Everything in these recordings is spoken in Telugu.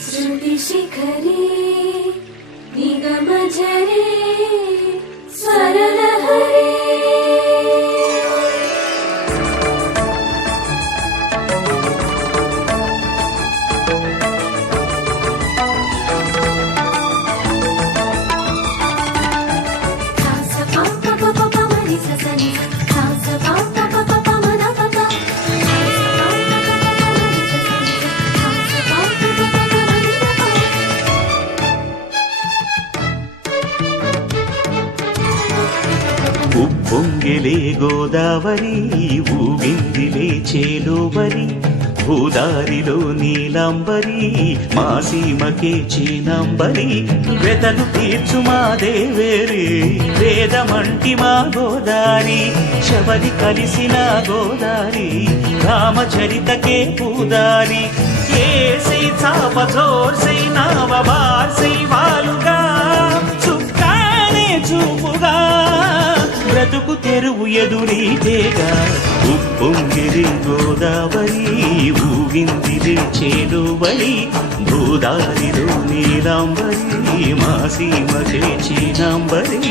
श्रुतिशिखरे निगमजरे स्वरलहरे ఉప్పొంగిలే గోదావరి ఊగిందిలే చేలోవరి భూదారిలో నీలాంబరి మా సీమకే చీనాంబరి వెతలు తీర్చు మా దేవేరి వేదమంటి మా గోదారి శబరి కలిసిన గోదారి రామచరితకే పూదారి ఏసై చాప జోర్సై నావ బార్సై వాలుగా చుక్కానే చూపుగా బ్రతుకు తెరువు ఎదురీతేగా ఉప్పొంగిరి గోదావరి ఊగిందిలే చేలోవరి భూదారిలో నీలాంబరి మా సీమకే చీనాంబరి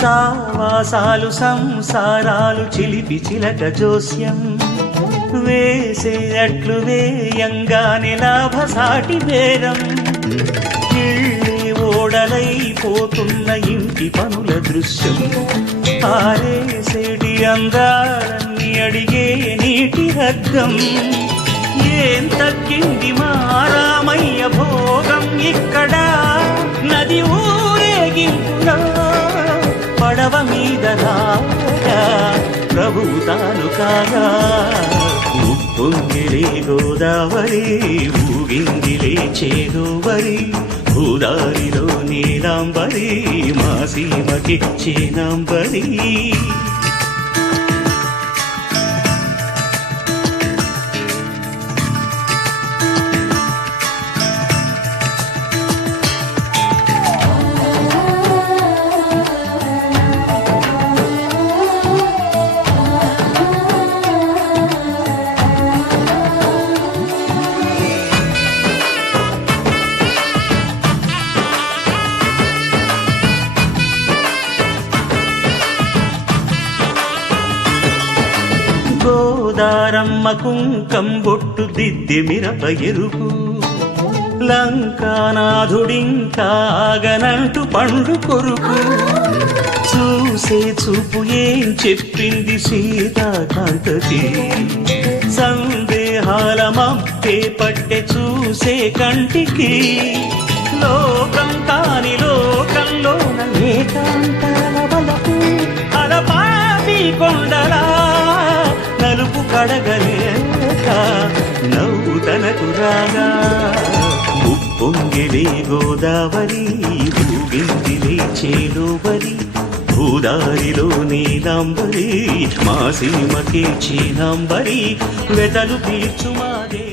సావాసాలు సంసారాలు చిలిపి చిలక జోస్యం వేసే అట్లు వేయంగానే లాభసాటి బేరం ఇళ్ళే ఓడలైపోతున్న ఇంటి పనుల దృశ్యం ఆరేసేటి అందాలన్నీ అడిగే నీటి రగ్గం ఏం తగ్గింది మా రామయ్య భోగం ఇక్కడ నది ఊరేగింపులో పడవ మీద రాగా ప్రభువు తాను కాగా ఉప్పొంగిలే గోదావరి ఊగిందిలే చేలోవరి భూదారిలో నీలాంబరి మా సీమకి చీనాంబరి గోదారమ్మ కుంకం బొట్టు దిద్ది మిరప ఎరుపు లంకానాథుడింకాగనంటూ పండు కొరుకు చూసే చూపు ఏం చెప్పింది సీతాకాంతకి సందేహాల మప్పే పట్టె చూసే కంటికి లోకం కాని లోకంలోన ఏకాంతాల బలపు అలపాపి కొండలా నలుపు కడగలేక నవ్వు తనకు రాగా ఉప్పొంగిలే గోదావరి ఊగిందిలే చేలోవరి భూదారిలో నీలాంబరి మా సీమకే చీనాంబరి వెతలు తీర్చు మాదే